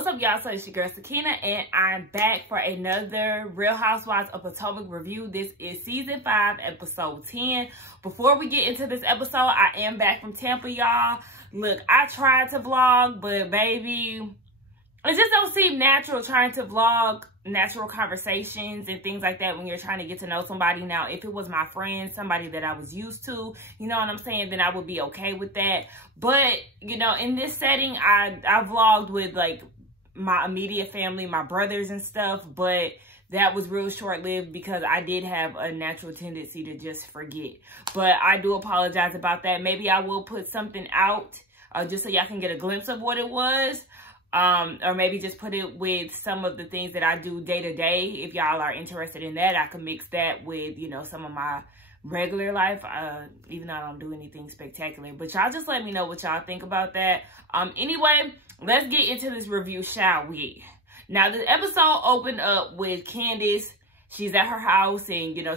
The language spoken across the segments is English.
What's up, y'all? So it's your girl Sakina, and I'm back for another Real Housewives of Potomac review. This is season 5, episode 10. Before we get into this episode, I am back from Tampa, y'all. Look, I tried to vlog, but baby, it just don't seem natural trying to vlog natural conversations and things like that when you're trying to get to know somebody. Now, if it was my friend, somebody that I was used to, you know what I'm saying, then I would be okay with that. But, you know, in this setting, I vlogged with like my immediate family, my brothers and stuff, but that was real short-lived because I did have a natural tendency to just forget. But I do apologize about that. Maybe I will put something out just so y'all can get a glimpse of what it was. Or maybe just put it with some of the things that I do day to day. If y'all are interested in that, I can mix that with, you know, some of my regular life, even though I don't do anything spectacular. But y'all just let me know what y'all think about that. Anyway, let's get into this review, shall we? Now, the episode opened up with Candiace. She's at her house and, you know,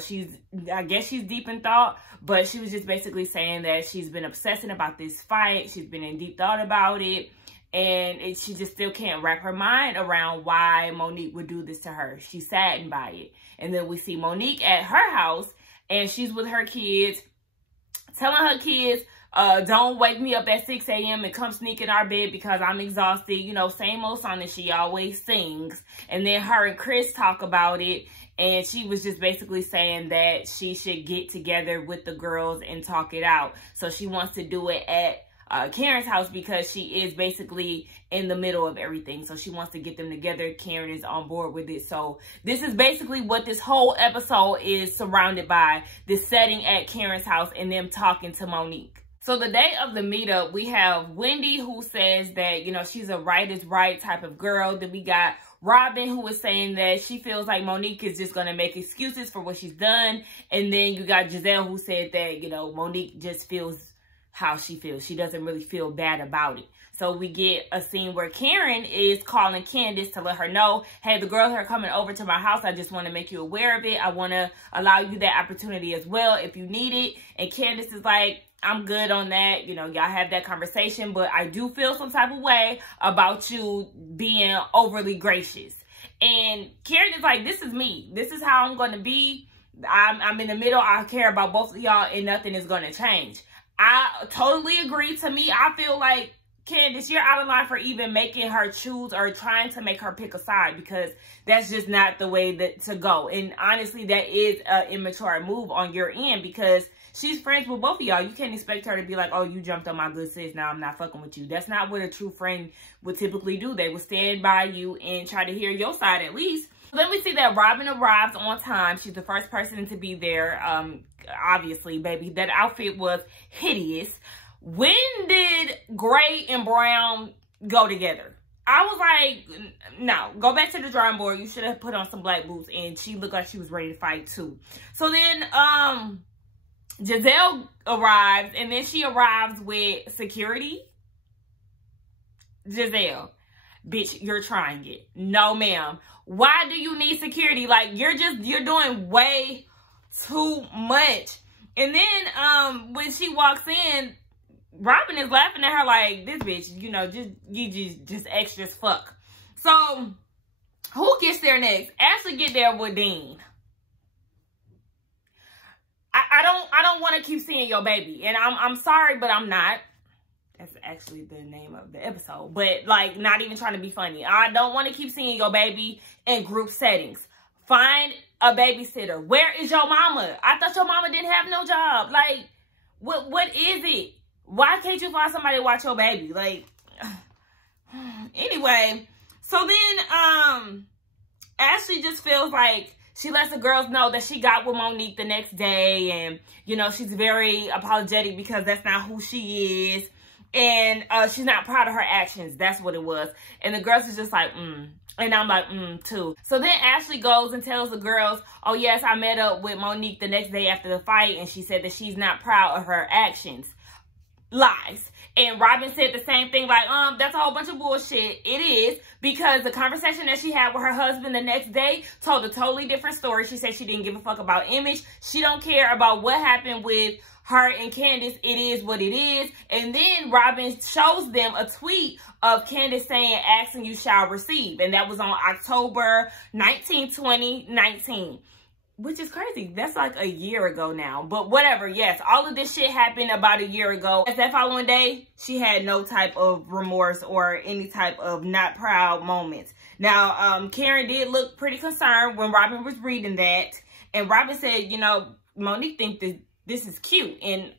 I guess she's deep in thought, but she was just basically saying that she's been obsessing about this fight. She's been in deep thought about it. And she just still can't wrap her mind around why Monique would do this to her. She's saddened by it. And then we see Monique at her house, and she's with her kids, telling her kids, don't wake me up at 6 a.m. and come sneak in our bed because I'm exhausted. You know, same old song that she always sings. And then her and Chris talk about it. And she was just basically saying that she should get together with the girls and talk it out. So she wants to do it at Karen's house because she is basically in the middle of everything. So she wants to get them together. Karen is on board with it. So this is basically what this whole episode is surrounded by. This setting at Karen's house and them talking to Monique. So the day of the meetup, we have Wendy, who says that, you know, she's a right is right type of girl. Then we got Robin, who was saying that she feels like Monique is just going to make excuses for what she's done. And then you got Giselle, who said that, you know, Monique just feels how she feels. She doesn't really feel bad about it. So we get a scene where Karen is calling Candiace to let her know, hey, the girls are coming over to my house. I just want to make you aware of it. I want to allow you that opportunity as well if you need it. And Candiace is like, I'm good on that. You know, y'all have that conversation, but I do feel some type of way about you being overly gracious. And Karen is like, this is me. This is how I'm going to be. I'm in the middle. I care about both of y'all and nothing is going to change. I totally agree. To me, I feel like, Candiace, you're out of line for even making her choose or trying to make her pick a side, because that's just not the way to go. And honestly, that is an immature move on your end, because she's friends with both of y'all. You can't expect her to be like, oh, you jumped on my good sis, now I'm not fucking with you. That's not what a true friend would typically do. They would stand by you and try to hear your side at least. Then we see that Robin arrives on time. She's the first person to be there. Obviously, baby, that outfit was hideous. When did gray and brown go together? I was like, no, go back to the drawing board. You should have put on some black boots. And she looked like she was ready to fight too. So then Giselle arrives, and then she arrives with security. Giselle, bitch, you're trying it. No, ma'am. Why do you need security? Like, you're doing way too much. And then when she walks in, Robin is laughing at her like, this bitch, you know, you just extra as fuck. So who gets there next? Ashley get there with Dean. I don't want to keep seeing your baby. And I'm sorry, but I'm not. That's actually the name of the episode. But, like, not even trying to be funny. I don't want to keep seeing your baby in group settings. Find a babysitter. Where is your mama? I thought your mama didn't have no job. Like, what is it? Why can't you find somebody to watch your baby? Like, anyway. So then, Ashley just feels like she lets the girls know that she got with Monique the next day. And, you know, she's very apologetic because that's not who she is. And she's not proud of her actions. That's what it was. And the girls is just like, And I'm like, too. So then Ashley goes and tells the girls, oh, yes, I met up with Monique the next day after the fight. And she said that she's not proud of her actions. Lies. And Robin said the same thing, like, that's a whole bunch of bullshit. It is, because the conversation that she had with her husband the next day told a totally different story. She said she didn't give a fuck about image. She don't care about what happened with her and Candiace, it is what it is. And then Robin shows them a tweet of Candiace saying, asking you shall receive. And that was on October 19, 2019. Which is crazy. That's like a year ago now. But whatever. Yes, all of this shit happened about a year ago. As that following day, she had no type of remorse or any type of not proud moments. Now, Karen did look pretty concerned when Robin was reading that. And Robin said, you know, Monique thinks that this is cute. And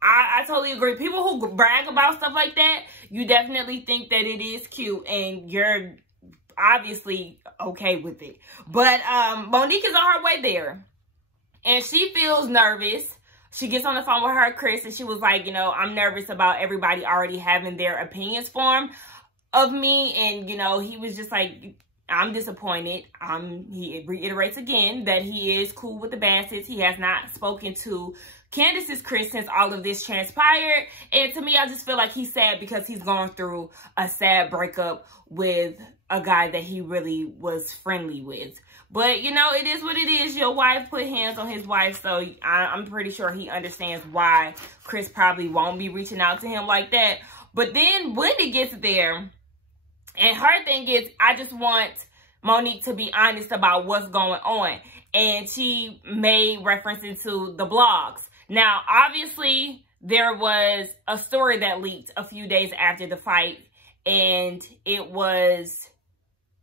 I totally agree. People who brag about stuff like that, you definitely think that it is cute. And you're obviously okay with it. But Monique is on her way there. And she feels nervous. She gets on the phone with her, Chris, and she was like, you know, I'm nervous about everybody already having their opinions formed of me. And, you know, he was just like, I'm disappointed. He reiterates again that he is cool with the Bassett's. He has not spoken to Candiace's Chris since all of this transpired. And to me, I just feel like he's sad because he's going through a sad breakup with a guy that he really was friendly with. But, you know, it is what it is. Your wife put hands on his wife, so I'm pretty sure he understands why Chris probably won't be reaching out to him like that. But then Wendy gets there, and her thing is, I just want Monique to be honest about what's going on. And she made reference to the blogs. Now, obviously, there was a story that leaked a few days after the fight, and it was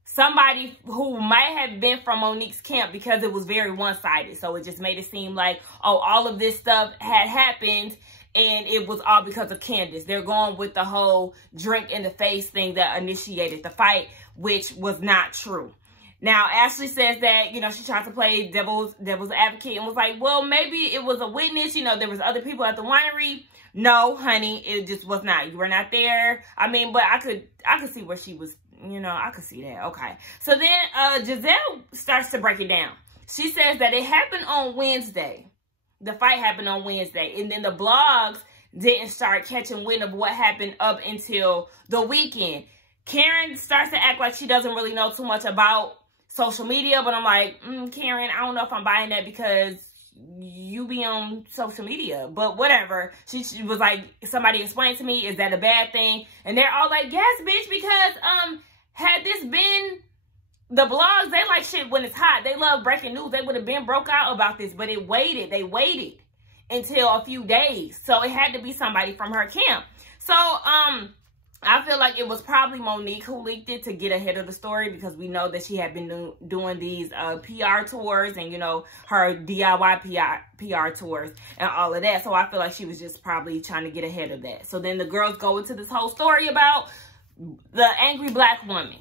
somebody who might have been from Monique's camp because it was very one-sided. So it just made it seem like, oh, all of this stuff had happened and it was all because of Candiace. They're going with the whole drink in the face thing that initiated the fight, which was not true. Now, Ashley says that, you know, she tried to play devil's advocate and was like, well, maybe it was a witness. You know, there was other people at the winery. No, honey, it just was not. You were not there. I mean, but I could see where she was. You know, I could see that. Okay. So then Giselle starts to break it down. She says that it happened on Wednesday. The fight happened on Wednesday. And then the blogs didn't start catching wind of what happened up until the weekend. Karen starts to act like she doesn't really know too much about social media. But I'm like, Karen, I don't know if I'm buying that because you be on social media. But whatever. She was like, somebody explained to me, is that a bad thing? And they're all like, yes, bitch, because had this been the blogs, they like shit when it's hot. They love breaking news. They would have been broke out about this, but they waited until a few days. So it had to be somebody from her camp. So I feel like it was probably Monique who leaked it to get ahead of the story, because we know that she had been doing these PR tours and, you know, her DIY PR tours and all of that. So I feel like she was just probably trying to get ahead of that. So then the girls go into this whole story about the angry black woman.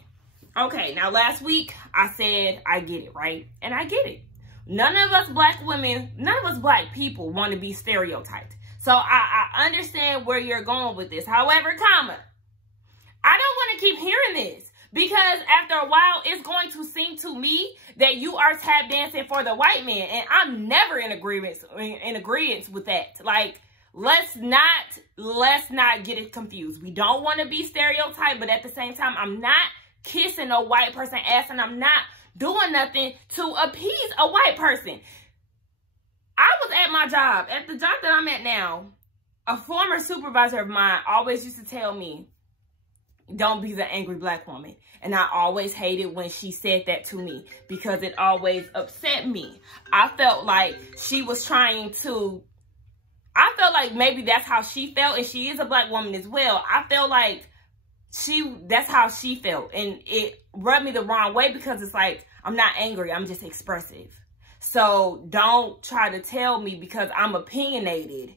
Okay, now last week I said I get it, right? And I get it. None of us black women, none of us black people want to be stereotyped. So I understand where you're going with this. However, I don't want to keep hearing this, because after a while it's going to seem to me that you are tap dancing for the white man, and I'm never in agreement with that. Like, let's not get it confused. We don't want to be stereotyped, but at the same time, I'm not kissing a white person ass, and I'm not doing nothing to appease a white person. I was at my job, at the job that I'm at now. A former supervisor of mine always used to tell me, don't be the angry black woman. And I always hated when she said that to me, because it always upset me. I felt like she was trying to, I felt like maybe that's how she felt, and she is a black woman as well. I felt like that's how she felt, and it rubbed me the wrong way, because it's like, I'm not angry, I'm just expressive. So don't try to tell me because I'm opinionated,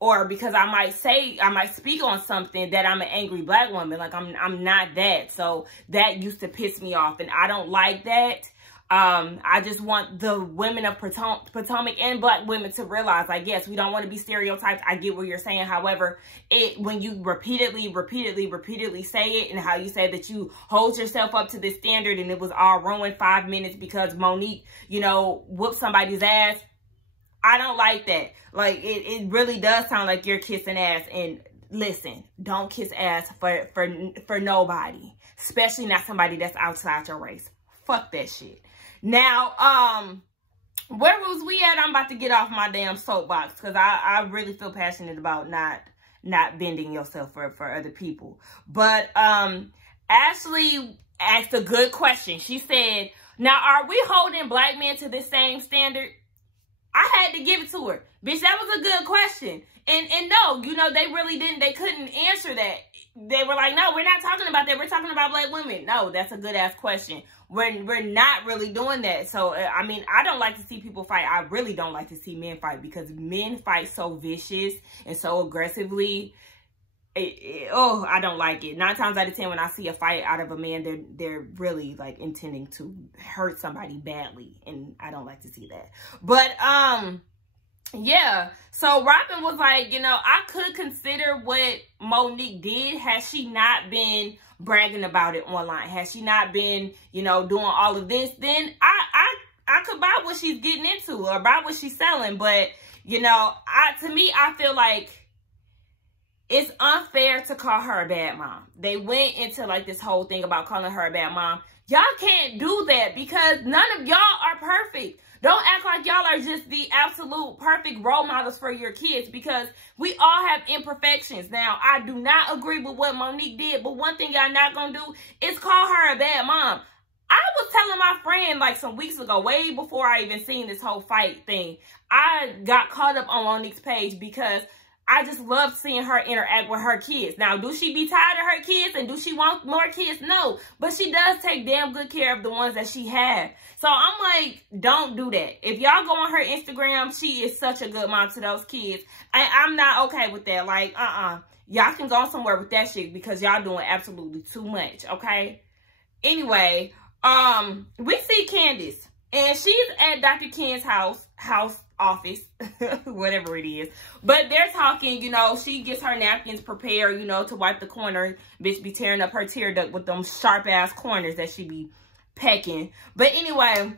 or because I might speak on something, that I'm an angry black woman. Like, I'm not that. So that used to piss me off, and I don't like that. I just want the women of Potomac and black women to realize, like, yes, we don't want to be stereotyped. I get what you're saying. However, when you repeatedly say it, and how you say that you hold yourself up to this standard, and it was all ruined 5 minutes because Monique, you know, whooped somebody's ass. I don't like that. Like, it really does sound like you're kissing ass. And listen, don't kiss ass for nobody, especially not somebody that's outside your race. Fuck that shit. Now, where was we at? I'm about to get off my damn soapbox because I really feel passionate about not bending yourself for other people. But Ashley asked a good question. She said, now, are we holding black men to this same standard? I had to give it to her. Bitch, that was a good question. And no, you know, they really didn't, they couldn't answer that. They were like, no, we're not talking about that. We're talking about black women. No, that's a good ass question. We're not really doing that. So, I mean, I don't like to see people fight. I really don't like to see men fight because men fight so vicious and so aggressively. Oh, I don't like it. 9 times out of 10, when I see a fight out of a man, they're really like intending to hurt somebody badly, and I don't like to see that. But yeah. So Robin was like, you know, I could consider what Monique did had she not been bragging about it online. Had she not been, you know, doing all of this, then I could buy what she's getting into or buy what she's selling. But you know, to me, I feel like it's unfair to call her a bad mom. They went into like this whole thing about calling her a bad mom. Y'all can't do that because none of y'all are perfect. Don't act like y'all are just the absolute perfect role models for your kids because we all have imperfections. Now, I do not agree with what Monique did, but one thing y'all not gonna do is call her a bad mom. I was telling my friend like some weeks ago, way before I even seen this whole fight thing, I got caught up on Monique's page because I just love seeing her interact with her kids. Now, do she be tired of her kids and do she want more kids? No, but she does take damn good care of the ones that she has. So I'm like, don't do that. If y'all go on her Instagram, she is such a good mom to those kids. I'm not okay with that. Like, y'all can go somewhere with that shit because y'all doing absolutely too much, okay? Anyway, we see Candiace and she's at Dr. Ken's house office, whatever it is. But they're talking, you know, she gets her napkins prepared, you know, to wipe the corner. Bitch be tearing up her tear duct with them sharp ass corners that she be pecking. But anyway,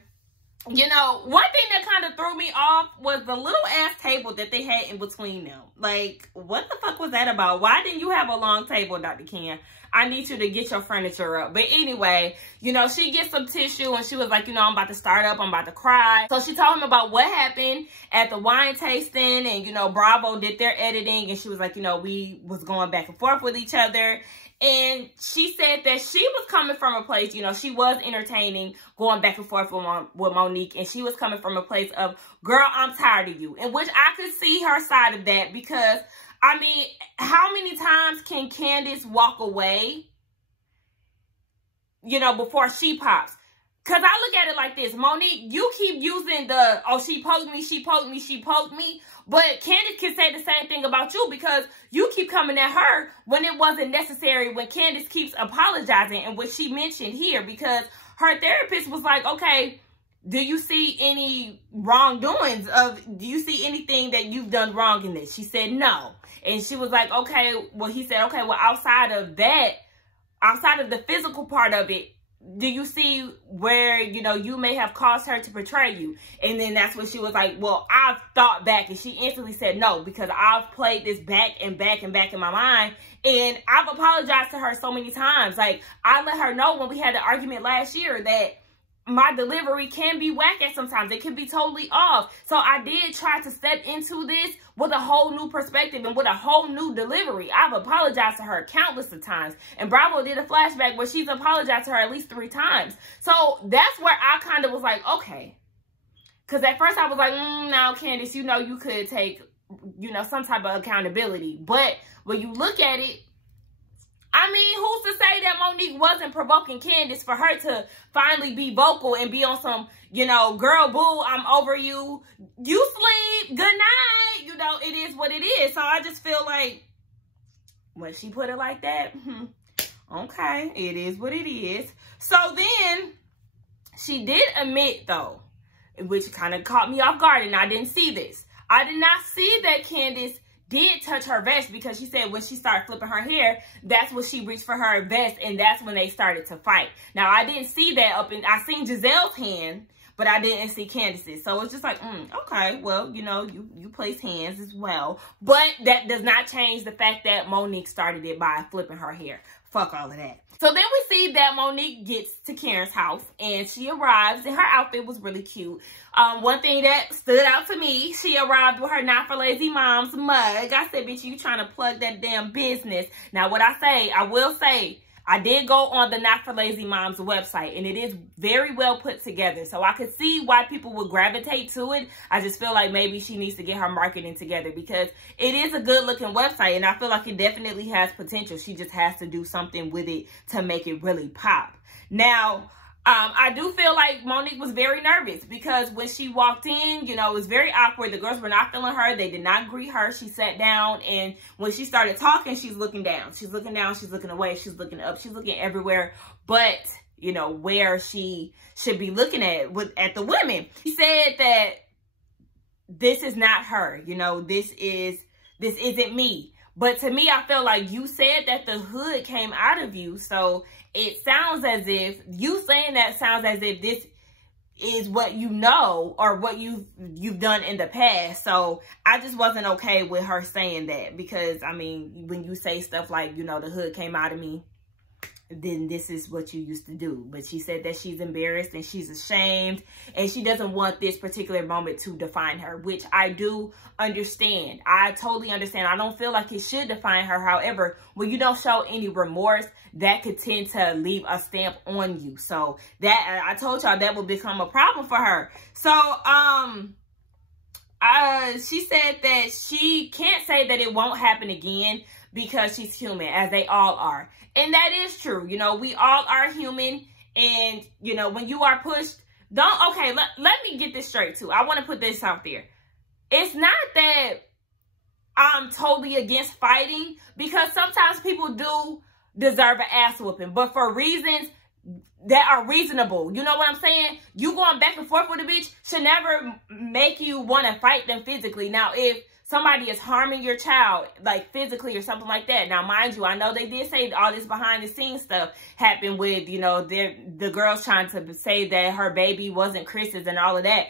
you know, one thing that kind of threw me off was the little ass table that they had in between them. Like, what the fuck was that about? Why didn't you have a long table, Dr. Ken? I need you to get your furniture up. But anyway, you know, she gets some tissue and she was like, you know, I'm about to start up. I'm about to cry. So she told him about what happened at the wine tasting. And, you know, Bravo did their editing. And she was like, you know, we was going back and forth with each other. And she said that she was coming from a place, you know, she was entertaining, going back and forth with Monique. And she was coming from a place of, girl, I'm tired of you. In which I could see her side of that because, I mean, how many times can Candiace walk away, you know, before she pops? Because I look at it like this. Monique, you keep using the, oh, she poked me, she poked me, she poked me. But Candiace can say the same thing about you because you keep coming at her when it wasn't necessary, when Candiace keeps apologizing, and what she mentioned here, because her therapist was like, okay, do you see any wrongdoings do you see anything that you've done wrong in this? She said no. And she was like, okay, well, he said, okay, well, outside of that, outside of the physical part of it, do you see where, you know, you may have caused her to betray you? And then that's when she was like, well, I've thought back. And she instantly said no, because I've played this back and back and back in my mind. And I've apologized to her so many times. Like, I let her know when we had an argument last year that my delivery can be whack at sometimes. It can be totally off. So I did try to step into this with a whole new perspective and with a whole new delivery. I've apologized to her countless of times. And Bravo did a flashback where she's apologized to her at least 3 times. So that's where I kind of was like, okay. Because at first I was like, now, Candiace, you know, you could take, you know, some type of accountability. But when you look at it, I mean, who's to say that Monique wasn't provoking Candiace for her to finally be vocal and be on some, you know, girl, boo, I'm over you. You sleep. Good night. You know, it is what it is. So I just feel like when she put it like that, okay, it is what it is. So then she did admit, though, which kind of caught me off guard, and I didn't see this. I did not see that Candiace did touch her vest, because she said when she started flipping her hair, that's when she reached for her vest, and that's when they started to fight. Now, I didn't see that I seen Giselle's hand, but I didn't see Candiace's. So it's just like, okay, well, you know, you place hands as well. But that does not change the fact that Monique started it by flipping her hair. fuck all of that. So then we see that Monique gets to Karen's house and she arrives and her outfit was really cute. One thing that stood out to me, she arrived with her Not For Lazy Moms mug. I said, bitch, you trying to plug that damn business. Now, what I will say, I did go on the Not For Lazy Moms website, and it is very well put together. So I could see why people would gravitate to it. I just feel like maybe she needs to get her marketing together because it is a good looking website, and I feel like it definitely has potential. She just has to do something with it to make it really pop. Now, I do feel like Monique was very nervous because when she walked in, you know, it was very awkward. The girls were not feeling her. They did not greet her. She sat down, and when she started talking, she's looking down. She's looking down. She's looking away. She's looking up. She's looking everywhere but, you know, where she should be looking at the women. She said that this is not her. You know, this isn't me. But to me, I feel like you said that the hood came out of you. So it sounds as if, you saying that sounds as if this is what you know or what you've done in the past. So I just wasn't okay with her saying that because, I mean, when you say stuff like, you know, the hood came out of me, then this is what you used to do. But she said that she's embarrassed and she's ashamed and she doesn't want this particular moment to define her, which I do understand. I totally understand. I don't feel like it should define her. However, when you don't show any remorse, that could tend to leave a stamp on you. So that, I told y'all, that will become a problem for her. So, she said that she can't say that it won't happen again because she's human, as they all are. And that is true. You know, we all are human. And, you know, when you are pushed, okay, let me get this straight too. I want to put this out there. It's not that I'm totally against fighting, because sometimes people do deserve an ass whooping, but for reasons that are reasonable. You know what I'm saying? You going back and forth with a bitch should never make you want to fight them physically. Now, if somebody is harming your child, like physically or something like that. Now, mind you, I know they did say all this behind the scenes stuff happened with, you know, the girls trying to say that her baby wasn't Chris's and all of that.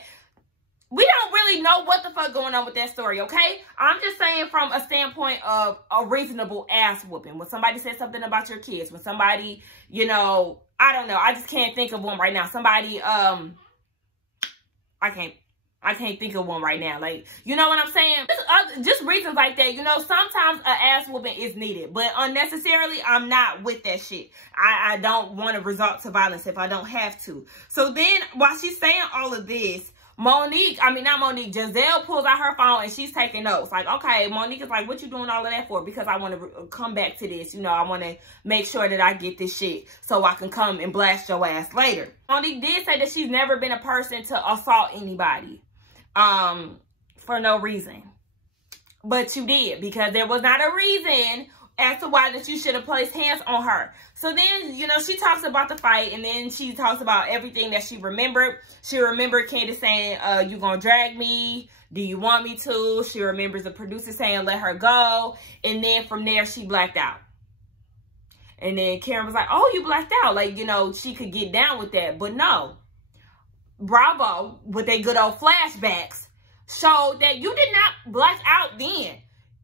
We don't really know what the fuck going on with that story, okay? I'm just saying from a standpoint of a reasonable ass whooping. When somebody says something about your kids, when somebody, you know, I don't know. I just can't think of one right now. Somebody, I can't think of one right now. Like, you know what I'm saying? Just reasons like that. You know, sometimes an ass whooping is needed. But unnecessarily, I'm not with that shit. I don't want to resort to violence if I don't have to. So then, while she's saying all of this, Giselle pulls out her phone and she's taking notes. Like, okay, Monique is like, what you doing all of that for? Because I want to come back to this. You know, I want to make sure that I get this shit so I can come and blast your ass later. Monique did say that she's never been a person to assault anybody for no reason. But you did, because there was not a reason as to why that you should have placed hands on her. So then, you know, she talks about the fight, and then she talks about everything that she remembered. She remembered Candiace saying, you gonna drag me? Do you want me to? She remembers the producer saying, let her go. And then from there, she blacked out. And then Karen was like, oh, you blacked out. Like, you know, she could get down with that. But no. Bravo, with their good old flashbacks, showed that you did not black out then.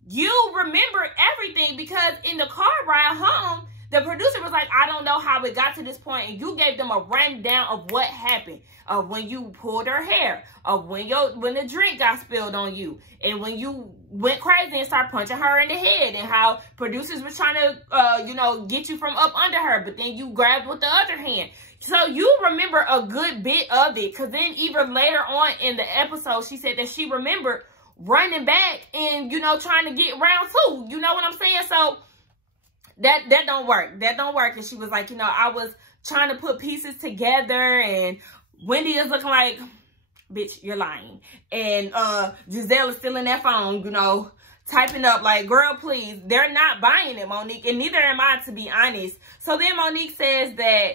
You remember everything, because in the car ride home, the producer was like, I don't know how it got to this point. And you gave them a rundown of what happened. Of when you pulled her hair. Of when the drink got spilled on you. And when you went crazy and started punching her in the head. And how producers were trying to, you know, get you from up under her. But then you grabbed with the other hand. So you remember a good bit of it. Because then even later on in the episode, she said that she remembered running back and, you know, trying to get round two. You know what I'm saying? So that don't work. That don't work. And she was like, you know, I was trying to put pieces together, and Wendy is looking like, bitch, you're lying. And Giselle is still in that phone, you know, typing up like, girl, please. They're not buying it, Monique. And neither am I, to be honest. So then Monique says that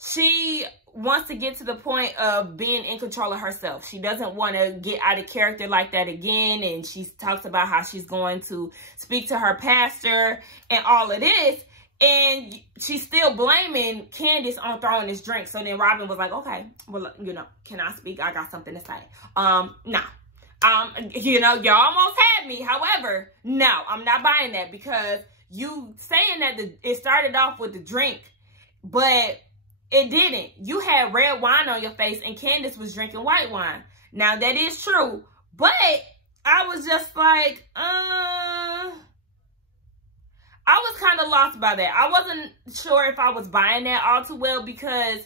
she wants to get to the point of being in control of herself. She doesn't want to get out of character like that again. And she talks about how she's going to speak to her pastor and all of this. And she's still blaming Candiace on throwing this drink. So then Robin was like, okay, well, you know, can I speak? I got something to say. No. You know, you almost had me. However, no, I'm not buying that, because you saying that it started off with the drink, but it didn't. You had red wine on your face and Candiace was drinking white wine. Now, that is true, but I was just like, I was kind of lost by that. I wasn't sure if I was buying that all too well, because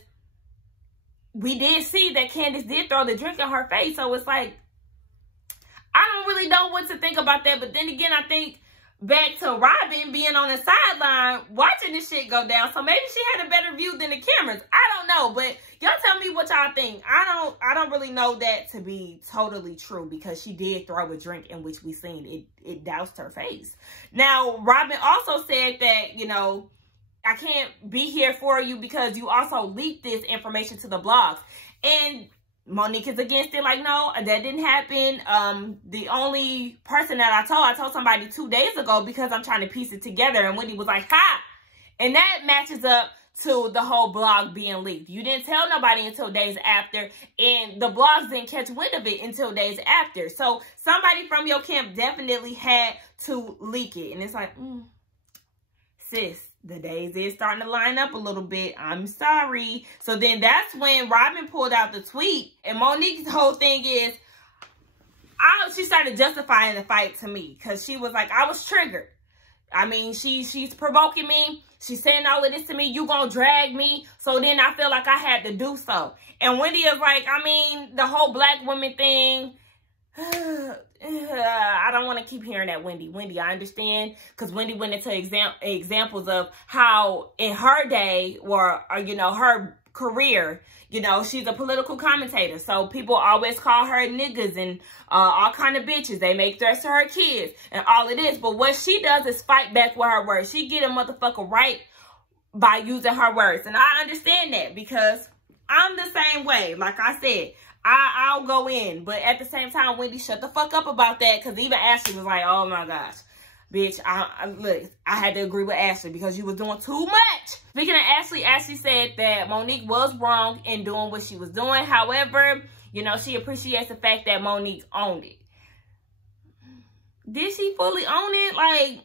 we did see that Candiace did throw the drink in her face. So it's like, I don't really know what to think about that. But then again, I think back to Robin being on the sideline watching this shit go down. So maybe she had a better view than the cameras. I don't know. But y'all tell me what y'all think. I don't really know that to be totally true, because she did throw a drink in which we seen it doused her face. Now, Robin also said that, you know, I can't be here for you because you also leaked this information to the blogs. And Monique is against it, like, no, that didn't happen. The only person that I told somebody 2 days ago because I'm trying to piece it together. And Wendy was like, ha! And that matches up to the whole blog being leaked. You didn't tell nobody until days after, and the blogs didn't catch wind of it until days after. So somebody from your camp definitely had to leak it. And it's like, sis, the days is starting to line up a little bit. I'm sorry. So then that's when Robin pulled out the tweet. And Monique's whole thing is, she started justifying the fight to me. Because she was like, I was triggered. I mean, she's provoking me. She's saying all of this to me. You gonna drag me. So then I feel like I had to do so. And Wendy is like, I mean, the whole black woman thing. I don't want to keep hearing that, Wendy. Wendy, I understand, because Wendy went into examples of how in her day, or you know, her career, you know, she's a political commentator. So people always call her niggas and all kind of bitches. They make threats to her kids and all of this. But what she does is fight back with her words. She get a motherfucker right by using her words. And I understand that, because I'm the same way. Like I said, I'll go in. But at the same time, Wendy, shut the fuck up about that. Because even Ashley was like, oh my gosh, bitch, look, I had to agree with Ashley because you was doing too much. Speaking of Ashley, Ashley said that Monique was wrong in doing what she was doing. However, you know, she appreciates the fact that Monique owned it. Did she fully own it? Like,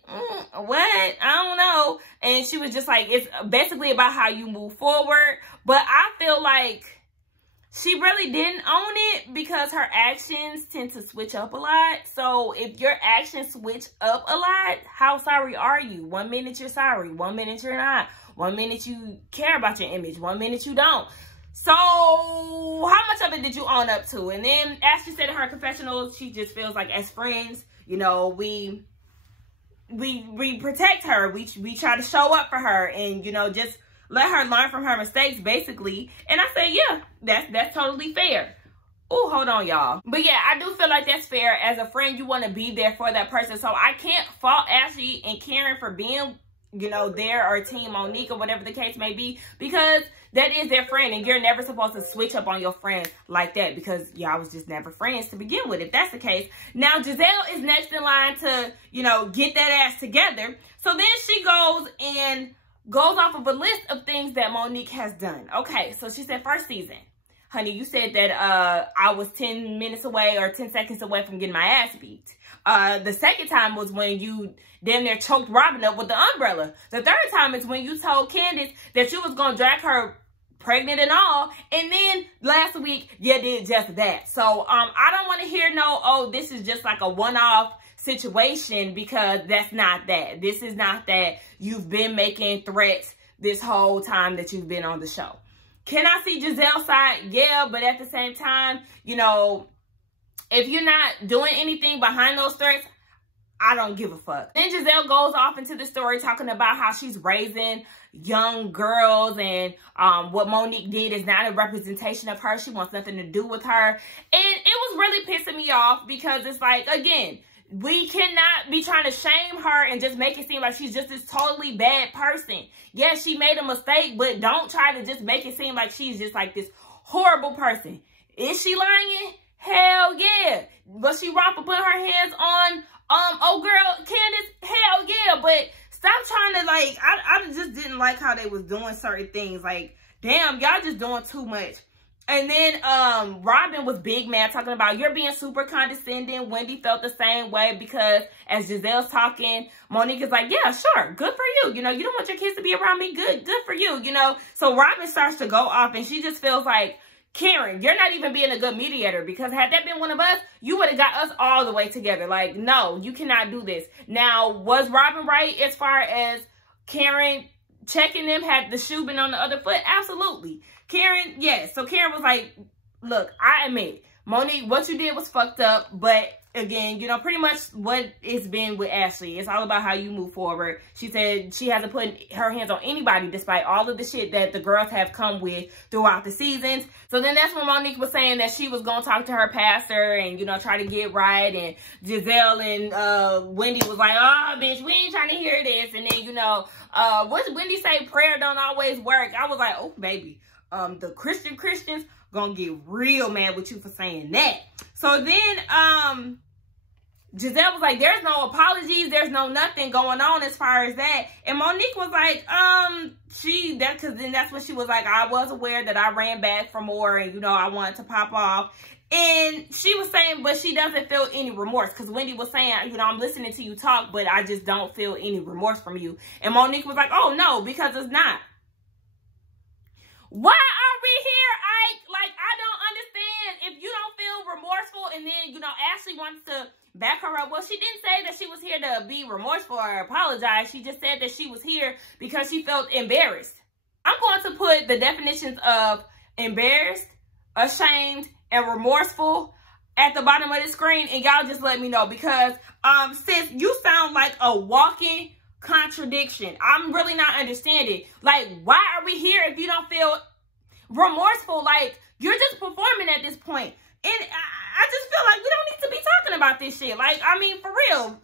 what? I don't know. And she was just like, it's basically about how you move forward. But I feel like she really didn't own it, because her actions tend to switch up a lot. So if your actions switch up a lot, how sorry are you? 1 minute you're sorry, 1 minute you're not. 1 minute you care about your image, 1 minute you don't. So how much of it did you own up to? And then as she said in her confessional, she just feels like as friends, you know, we protect her. We try to show up for her and, you know, just let her learn from her mistakes, basically. And I say, yeah, that's totally fair. Oh, hold on, y'all. But yeah, I do feel like that's fair. As a friend, you want to be there for that person. So I can't fault Ashley and Karen for being, you know, there, or Team Monique, or whatever the case may be, because that is their friend. And you're never supposed to switch up on your friend like that, because y'all was just never friends to begin with, if that's the case. Now, Giselle is next in line to, you know, get that ass together. So then she goes off of a list of things that Monique has done. Okay, so she said, first season, honey, you said that I was 10 minutes away or 10 seconds away from getting my ass beat. The second time was when you damn near choked Robin up with the umbrella. The third time is when you told Candiace that you was going to drag her pregnant and all. And then last week, you did just that. So I don't want to hear no, oh, this is just like a one-off situation, because that's not that. This is not that. You've been making threats this whole time that you've been on the show. Can I see Giselle's side? Yeah, but at the same time, you know, if you're not doing anything behind those threats, I don't give a fuck. Then Giselle goes off into the story talking about how she's raising young girls, and what Monique did is not a representation of her. She wants nothing to do with her. And it was really pissing me off, because it's like, again, we cannot be trying to shame her and just make it seem like she's just this totally bad person. Yes, she made a mistake, but don't try to just make it seem like she's just like this horrible person. Is she lying? Hell yeah. Was she wrong for putting her hands on old girl Candiace? Hell yeah. But stop trying to, like, I just didn't like how they was doing certain things. Like, damn, y'all just doing too much. And then Robin was big mad, talking about you're being super condescending. Wendy felt the same way because as Giselle's talking, Monique is like, yeah, sure, good for you. You know, you don't want your kids to be around me. Good for you, you know. So Robin starts to go off and she just feels like, Karen, you're not even being a good mediator, because had that been one of us, you would have got us all the way together. Like, no, you cannot do this. Now, was Robin right as far as Karen checking them? Had the shoe been on the other foot? Absolutely. Karen, yes. So Karen was like, look, I admit, Monique, what you did was fucked up. But again, you know, pretty much what it's been with Ashley. It's all about how you move forward. She said she hasn't put her hands on anybody despite all of the shit that the girls have come with throughout the seasons. So then that's when Monique was saying that she was going to talk to her pastor and, you know, try to get right. And Giselle and Wendy was like, oh, bitch, we ain't trying to hear this. And then, you know, what did Wendy say? Prayer don't always work. I was like, oh, baby. The Christians gonna get real mad with you for saying that. So then Giselle was like, there's no apologies, there's no nothing going on as far as that. And Monique was like, because then that's when she was like, I was aware that I ran back for more and, you know, I wanted to pop off. And she was saying, but she doesn't feel any remorse, because Wendy was saying, you know, I'm listening to you talk, but I just don't feel any remorse from you. And Monique was like, oh no, because it's not. Why are we here, Ike? Like, I don't understand. If you don't feel remorseful, and then, you know, Ashley wants to back her up. Well, she didn't say that she was here to be remorseful or apologize. She just said that she was here because she felt embarrassed. I'm going to put the definitions of embarrassed, ashamed, and remorseful at the bottom of the screen, and y'all just let me know, because sis, you sound like a walking contradiction. I'm really not understanding. Like, why are we here if you don't feel remorseful? Like, you're just performing at this point. And I just feel like we don't need to be talking about this shit. Like, I mean, for real.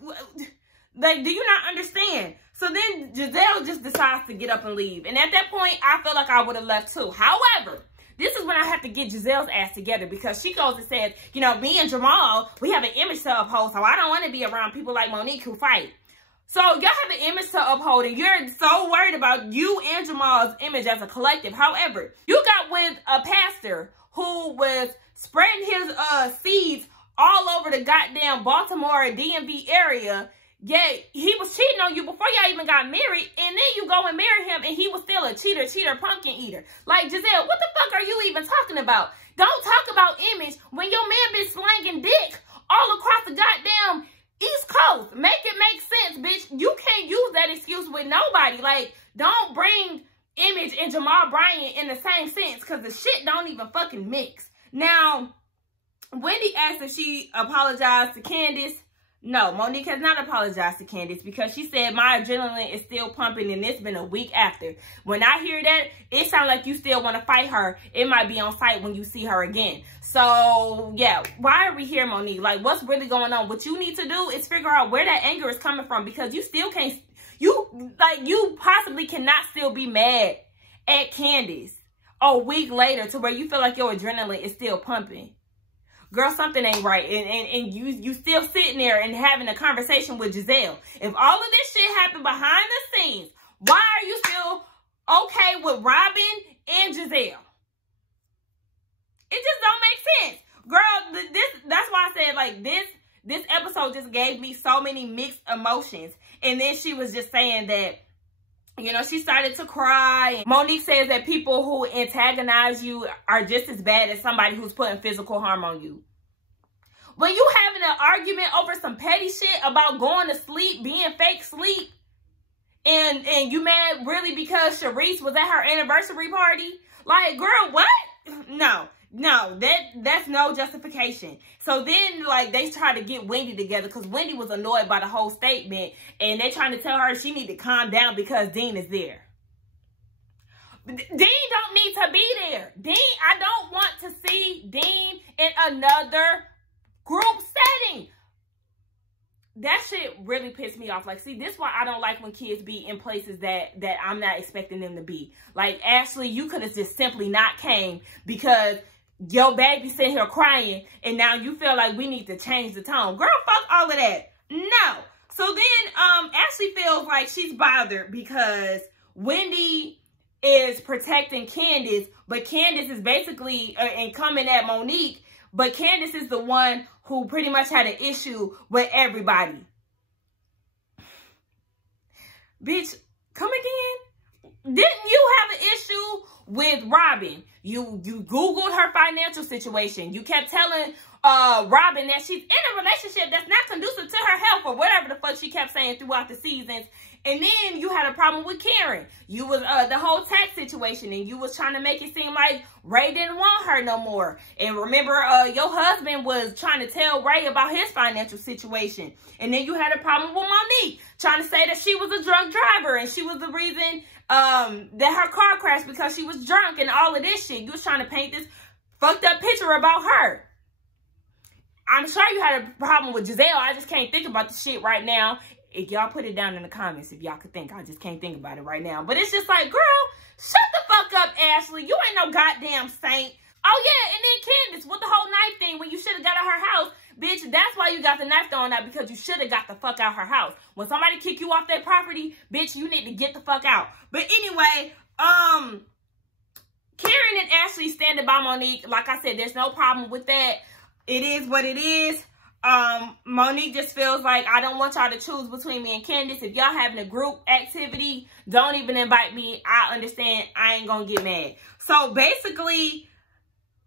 Like, do you not understand? So then Giselle just decides to get up and leave. And at that point, I feel like I would have left too. However, this is when I have to get Giselle's ass together, because she goes and says, you know, me and Jamal, we have an image to uphold, so I don't want to be around people like Monique who fight. So y'all have an image to uphold, and you're so worried about you and Jamal's image as a collective. However, you got with a pastor who was spreading his seeds all over the goddamn Baltimore DMV area. Yet he was cheating on you before y'all even got married, and then you go and marry him, and he was still a cheater, pumpkin eater. Like, Giselle, what the fuck are you even talking about? Don't talk about image when your man been slanging dick all across the goddamn East Coast. Make it make sense, bitch. You can't use that excuse with nobody. Like, don't bring Image and Jamal Bryant in the same sense, because the shit don't even fucking mix. Now, Wendy asked if she apologized to Candiace. No, Monique has not apologized to Candiace, because she said my adrenaline is still pumping and it's been a week after. When I hear that, it sounds like you still want to fight her. It might be on sight when you see her again. So, yeah, why are we here, Monique? Like, what's really going on? What you need to do is figure out where that anger is coming from, because you still can't, you possibly cannot still be mad at Candiace a week later to where you feel like your adrenaline is still pumping. Girl, something ain't right. And you still sitting there and having a conversation with Giselle. If all of this shit happened behind the scenes, why are you still okay with Robin and Giselle? It just don't make sense. Girl, that's why I said, like, this episode just gave me so many mixed emotions. And then she was just saying that, you know, she started to cry. Monique says that people who antagonize you are just as bad as somebody who's putting physical harm on you. When you having an argument over some petty shit about going to sleep, being fake sleep, and you mad really because Sharice was at her anniversary party? Like, girl, what? No, that's no justification. So then, like, they try to get Wendy together, because Wendy was annoyed by the whole statement, and they trying to tell her she need to calm down because Dean is there. Dean don't need to be there. Dean, I don't want to see Dean in another group setting. That shit really pissed me off. Like, see, this is why I don't like when kids be in places that I'm not expecting them to be. Like, Ashley, you could have just simply not came because your baby sitting here crying, and now you feel like we need to change the tone. Girl, fuck all of that. No. So then Ashley feels like she's bothered because Wendy is protecting Candiace, but Candiace is basically and coming at Monique, but Candiace is the one who pretty much had an issue with everybody. Bitch, come again? Didn't you have an issue with Robin? You Googled her financial situation. You kept telling Robin that she's in a relationship that's not conducive to her health or whatever the fuck she kept saying throughout the seasons. And then you had a problem with Karen. You was the whole tax situation, and you was trying to make it seem like Ray didn't want her no more. And remember, your husband was trying to tell Ray about his financial situation. And then you had a problem with Monique, trying to say that she was a drunk driver and she was the reason that her car crashed because she was drunk and all of this shit. You was trying to paint this fucked up picture about her. I'm sure you had a problem with Giselle. I just can't think about the shit right now. If y'all put it down in the comments, if y'all could think. I just can't think about it right now. But it's just like, girl, shut the fuck up, Ashley. You ain't no goddamn saint. Oh, yeah, and then Candiace with the whole knife thing when you should have got out her house. Bitch, that's why you got the knife thrown out, because you should have got the fuck out her house. When somebody kick you off their property, bitch, you need to get the fuck out. But anyway, Karen and Ashley standing by Monique. Like I said, there's no problem with that. It is what it is. Monique just feels like, I don't want y'all to choose between me and Candiace. If y'all having a group activity, don't even invite me. I understand. I ain't gonna get mad. So basically,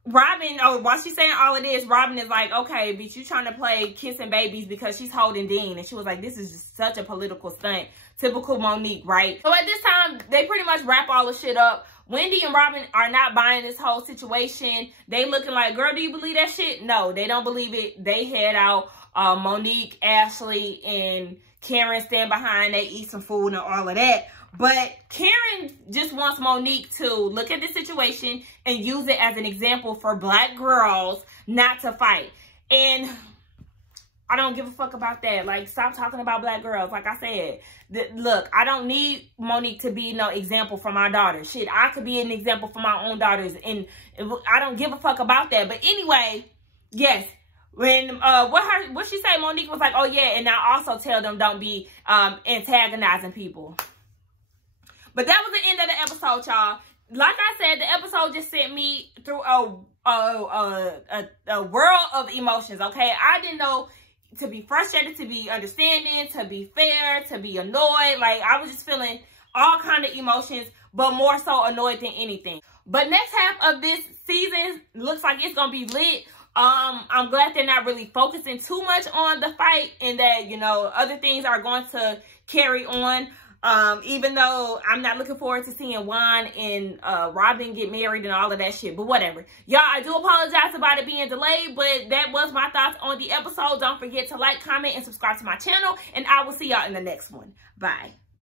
Robin, while she's saying all of this, Robin is like, okay, bitch, you trying to play kissing babies because she's holding Dean. And she was like, this is just such a political stunt. Typical Monique, right? So at this time, they pretty much wrap all the shit up. Wendy and Robin are not buying this whole situation. They looking like, girl, do you believe that shit? No, they don't believe it. They head out. Monique, Ashley, and Karen stand behind. They eat some food and all of that. But Karen just wants Monique to look at the situation and use it as an example for black girls not to fight. And I don't give a fuck about that. Like, stop talking about black girls. Like I said, look, I don't need Monique to be no example for my daughters. Shit, I could be an example for my own daughters. And I don't give a fuck about that. But anyway, yes. When, what she say, Monique was like, oh yeah, and I also tell them don't be antagonizing people. But that was the end of the episode, y'all. Like I said, the episode just sent me through a world of emotions, okay? I didn't know to be frustrated, to be understanding, to be fair, to be annoyed. Like, I was just feeling all kind of emotions, but more so annoyed than anything. But next half of this season looks like it's gonna be lit. I'm glad they're not really focusing too much on the fight, and that, you know, other things are going to carry on. Even though I'm not looking forward to seeing Juan and Robin get married and all of that shit, but whatever. Y'all, I do apologize about it being delayed, but that was my thoughts on the episode. Don't forget to like, comment, and subscribe to my channel, and I will see y'all in the next one. Bye.